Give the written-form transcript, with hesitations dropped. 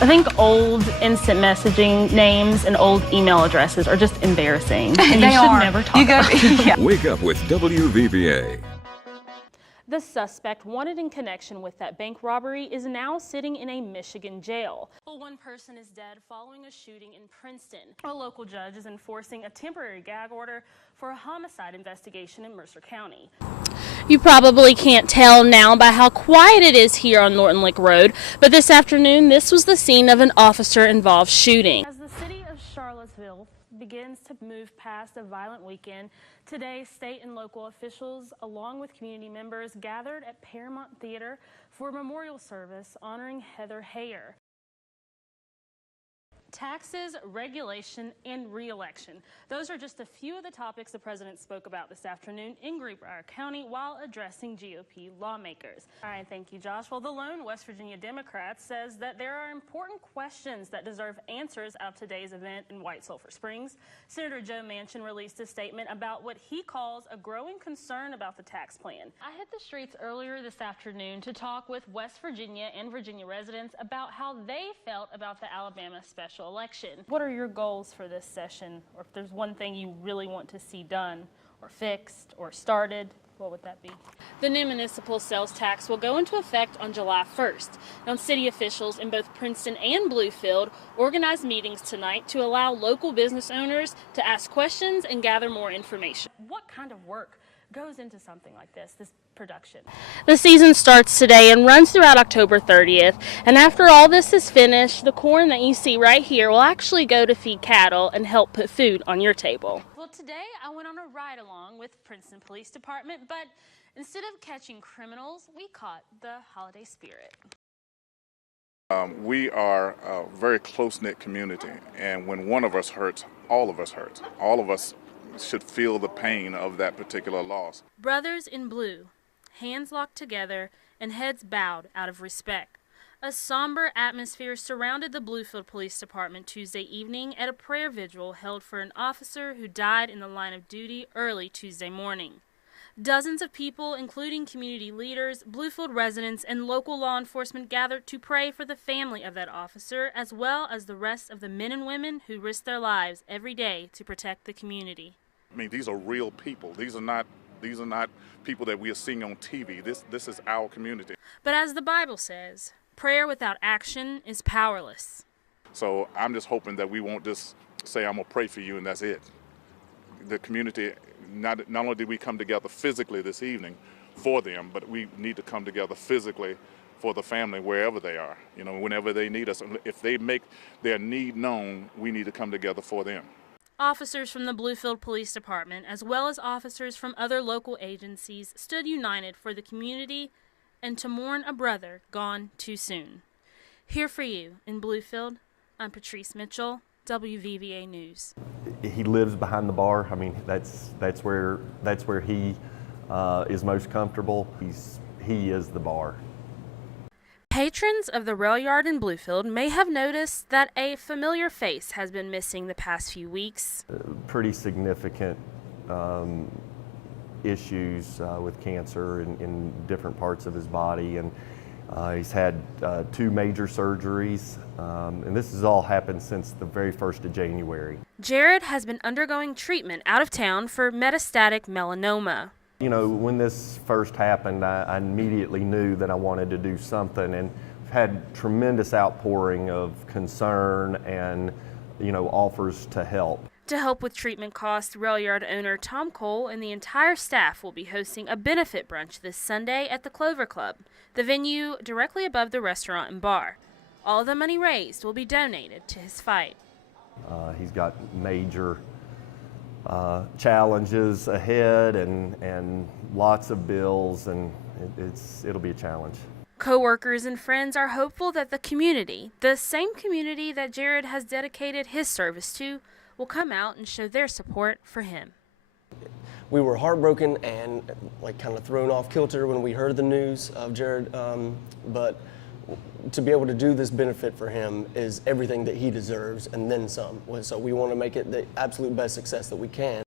I think old instant messaging names and old email addresses are just embarrassing. And you should never talk about them. Yeah. Wake up with WVVA. The suspect wanted in connection with that bank robbery is now sitting in a Michigan jail. Well, one person is dead following a shooting in Princeton. A local judge is enforcing a temporary gag order for a homicide investigation in Mercer County. You probably can't tell now by how quiet it is here on Norton Lick Road, but this afternoon this was the scene of an officer-involved shooting. As the city of Charlottesville begins to move past a violent weekend, today state and local officials along with community members gathered at Paramount Theater for a memorial service honoring Heather Heyer. Taxes, regulation, and re-election. Those are just a few of the topics the president spoke about this afternoon in Greenbrier County while addressing GOP lawmakers. All right, thank you, Josh. Well, the lone West Virginia Democrat says that there are important questions that deserve answers out of today's event in White Sulphur Springs. Senator Joe Manchin released a statement about what he calls a growing concern about the tax plan. I hit the streets earlier this afternoon to talk with West Virginia and Virginia residents about how they felt about the Alabama special election. What are your goals for this session? Or if there's one thing you really want to see done or fixed or started, what would that be? The new municipal sales tax will go into effect on July 1st. Now, city officials in both Princeton and Bluefield organized meetings tonight to allow local business owners to ask questions and gather more information. What kind of work goes into something like this production? The season starts today and runs throughout October 30th, and after all this is finished, the corn that you see right here will actually go to feed cattle and help put food on your table. Well, today I went on a ride along with Princeton Police Department, but instead of catching criminals, we caught the holiday spirit. We are a very close-knit community, and when one of us hurts, all of us hurt. All of us should feel the pain of that particular loss. Brothers in blue, hands locked together and heads bowed out of respect. A somber atmosphere surrounded the Bluefield Police Department Tuesday evening at a prayer vigil held for an officer who died in the line of duty early Tuesday morning. Dozens of people, including community leaders, Bluefield residents, and local law enforcement gathered to pray for the family of that officer, as well as the rest of the men and women who risk their lives every day to protect the community. I mean, these are real people. These are not people that we are seeing on TV. This is our community. But as the Bible says, prayer without action is powerless. So I'm just hoping that we won't just say, I'm going to pray for you, and that's it. The community, not only did we come together physically this evening for them, but we need to come together physically for the family wherever they are, whenever they need us. If they make their need known, we need to come together for them. Officers from the Bluefield Police Department, as well as officers from other local agencies, stood united for the community and to mourn a brother gone too soon. Here for you in Bluefield, I'm Patrice Mitchell, WVVA News. He lives behind the bar. I mean, that's where he is most comfortable. He is the bar. Patrons of the rail yard in Bluefield may have noticed that a familiar face has been missing the past few weeks. Pretty significant issues with cancer in different parts of his body, and he's had 2 major surgeries, and this has all happened since the very 1st of January. Jared has been undergoing treatment out of town for metastatic melanoma. When this first happened, I immediately knew that I wanted to do something, and had tremendous outpouring of concern and, offers to help. To help with treatment costs, rail yard owner Tom Cole and the entire staff will be hosting a benefit brunch this Sunday at the Clover Club, the venue directly above the restaurant and bar. All the money raised will be donated to his fight. He's got major challenges ahead and lots of bills, and it'll be a challenge. Co-workers and friends are hopeful that the community, the same community that Jared has dedicated his service to, will come out and show their support for him. We were heartbroken and kind of thrown off kilter when we heard the news of Jared, but to be able to do this benefit for him is everything that he deserves and then some. So we want to make it the absolute best success that we can.